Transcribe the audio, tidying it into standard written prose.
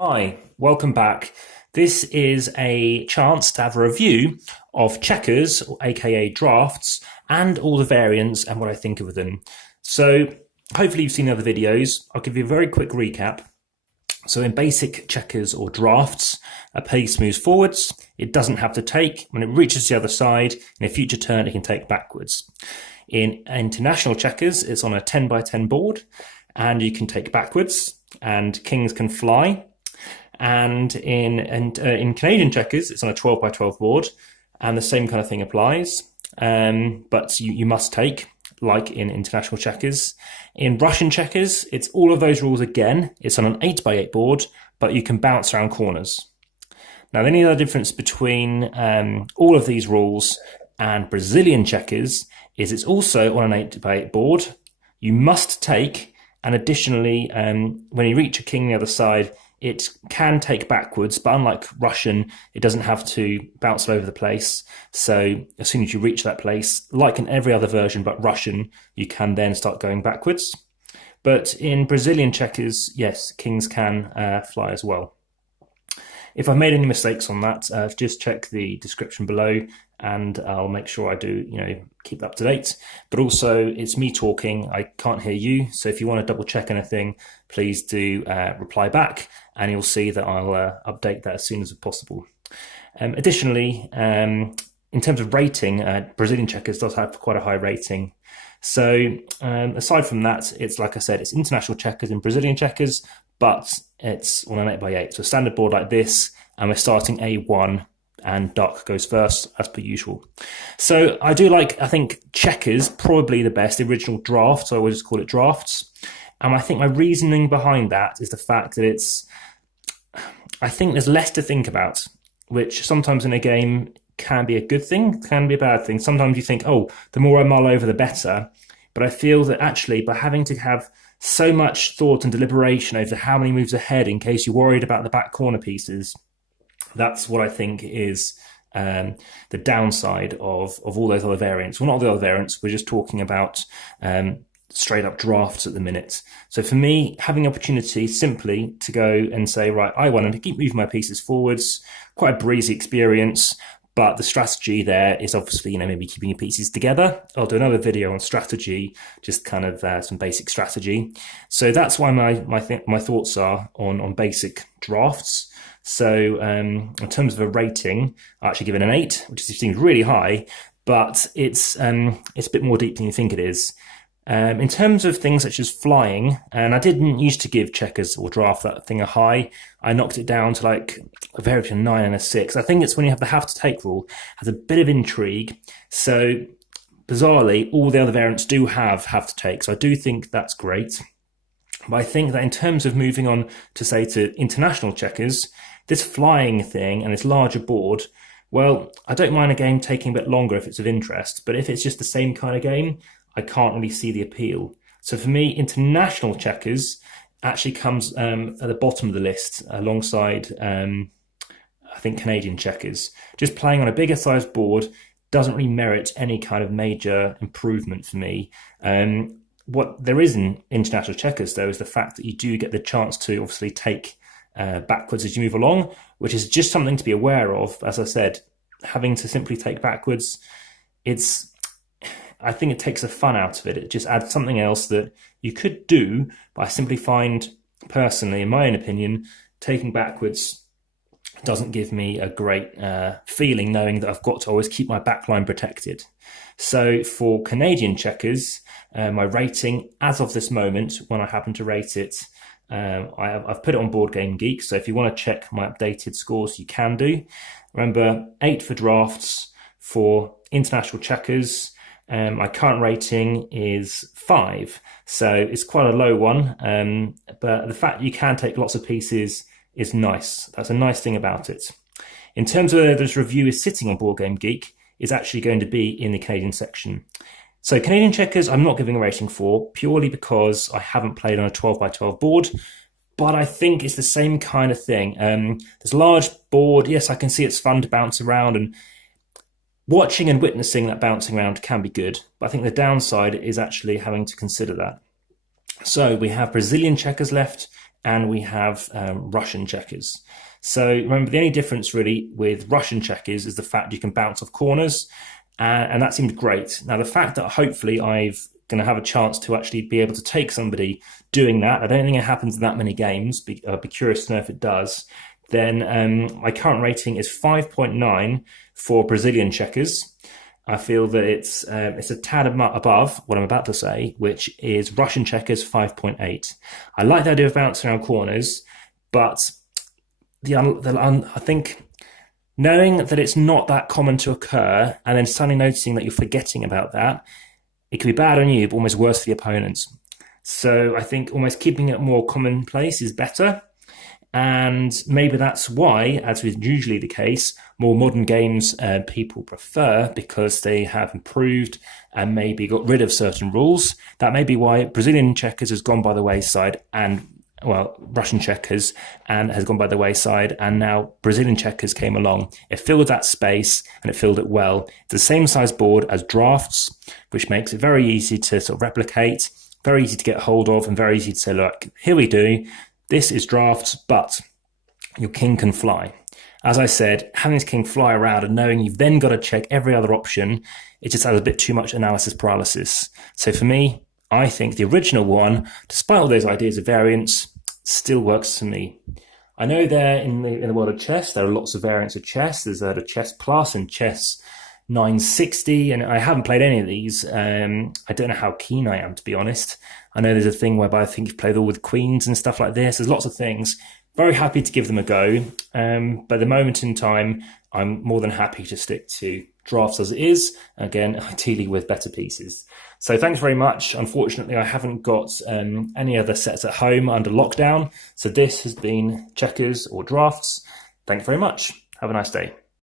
Hi, welcome back. This is a chance to have a review of checkers, or aka drafts, and all the variants and what I think of them. So, hopefully, you've seen other videos. I'll give you a very quick recap. So, in basic checkers or drafts, a piece moves forwards. It doesn't have to take. When it reaches the other side, in a future turn, it can take backwards. In international checkers, it's on a 10 by 10 board, and you can take backwards, and kings can fly. And in Canadian checkers, it's on a 12 by 12 board, and the same kind of thing applies. But you must take, like in international checkers. In Russian checkers, it's all of those rules again. It's on an 8 by 8 board, but you can bounce around corners. Now, the only other difference between all of these rules and Brazilian checkers is it's also on an 8 by 8 board. You must take, and additionally, when you reach a king on the other side, it can take backwards, but unlike Russian, it doesn't have to bounce all over the place. So as soon as you reach that place, like in every other version but Russian, you can then start going backwards. But in Brazilian checkers, yes, kings can fly as well. If I've made any mistakes on that, just check the description below and I'll make sure I do, keep up to date. But also, it's me talking, I can't hear you. So if you want to double check anything, please do reply back and you'll see that I'll update that as soon as possible. Additionally, in terms of rating, Brazilian checkers does have quite a high rating. So aside from that, it's like I said, it's international checkers and Brazilian checkers, but it's on an 8 by 8. So a standard board like this, and we're starting A1, and duck goes first, as per usual. So I think checkers, probably the best, the original draft, so I always just call it drafts. And I think my reasoning behind that is the fact that I think there's less to think about, which sometimes in a game can be a good thing, can be a bad thing. Sometimes you think, oh, the more I mull over, the better. But I feel that actually by having to have so much thought and deliberation over how many moves ahead in case you're worried about the back corner pieces, that's what I think is the downside of all those other variants. Well, not the other variants, we're just talking about straight up drafts at the minute. So for me, having the opportunity simply to go and say, right, I want to keep moving my pieces forwards, quite a breezy experience. But the strategy there is obviously, maybe keeping your pieces together. I'll do another video on strategy, just kind of some basic strategy. So that's why my thoughts are on basic drafts. So in terms of a rating, I actually give it an 8, which seems really high, but it's a bit more deep than you think it is. In terms of things such as flying, and I didn't used to give checkers or draft that thing a high, I knocked it down to like a variation of 9 and a 6. I think it's when you have the have to take rule, has a bit of intrigue. So bizarrely, all the other variants do have to take. So I do think that's great. But I think that in terms of moving on to say to international checkers, this flying thing and this larger board, well, I don't mind a game taking a bit longer if it's of interest, but if it's just the same kind of game, I can't really see the appeal. So for me, international checkers actually comes at the bottom of the list alongside, I think, Canadian checkers. Just playing on a bigger sized board doesn't really merit any kind of major improvement for me. What there is in international checkers, though, is the fact that you do get the chance to obviously take backwards as you move along, which is just something to be aware of. As I said, having to simply take backwards, I think it takes the fun out of it. It just adds something else that you could do, but I simply find, personally, in my own opinion, taking backwards doesn't give me a great feeling, knowing that I've got to always keep my backline protected. So for Canadian checkers, my rating as of this moment, when I happen to rate it, I've put it on Board Game Geek, so if you want to check my updated scores, you can do. Remember, 8 for drafts. For international checkers, my current rating is 5, so it's quite a low one, but the fact that you can take lots of pieces is nice. That's a nice thing about it. In terms of whether this review is sitting on Board Game Geek, it's actually going to be in the Canadian section. So Canadian checkers, I'm not giving a rating for, purely because I haven't played on a 12 by 12 board, but I think it's the same kind of thing. There's a large board, yes, I can see it's fun to bounce around, and watching and witnessing that bouncing around can be good, but I think the downside is actually having to consider that. So we have Brazilian checkers left, and we have Russian checkers. So remember, the only difference really with Russian checkers is the fact you can bounce off corners, and that seemed great. Now, the fact that hopefully I've going to have a chance to actually be able to take somebody doing that, I don't think it happens in that many games. I'd be curious to know if it does. Then my current rating is 5.9 for Brazilian checkers. I feel that it's a tad above what I'm about to say, which is Russian checkers 5.8. I like the idea of bouncing around corners, but I think knowing that it's not that common to occur, and then suddenly noticing that you're forgetting about that, it can be bad on you, but almost worse for the opponents. So I think almost keeping it more commonplace is better. And maybe that's why, as is usually the case, more modern games people prefer, because they have improved and maybe got rid of certain rules. That may be why Brazilian checkers has gone by the wayside, and Russian checkers and has gone by the wayside, and now Brazilian checkers came along. It filled that space, and it filled it well. It's the same size board as Draughts, which makes it very easy to sort of replicate, very easy to get hold of, and very easy to say, look, here we do. This is Draughts, but your king can fly. As I said, having this king fly around and knowing you've then got to check every other option, it just has a bit too much analysis paralysis. So for me, I think the original one, despite all those ideas of variants, still works for me. I know there in the world of chess, there are lots of variants of chess. There's a Chess Plus and Chess 960, and I haven't played any of these. I don't know how keen I am, to be honest. I know there's a thing whereby I think you play all with queens and stuff like this. There's lots of things. Very happy to give them a go. But at the moment in time, I'm more than happy to stick to Draughts as it is. Again, ideally with better pieces. So thanks very much. Unfortunately, I haven't got any other sets at home under lockdown. So this has been Checkers or Draughts. Thanks very much. Have a nice day.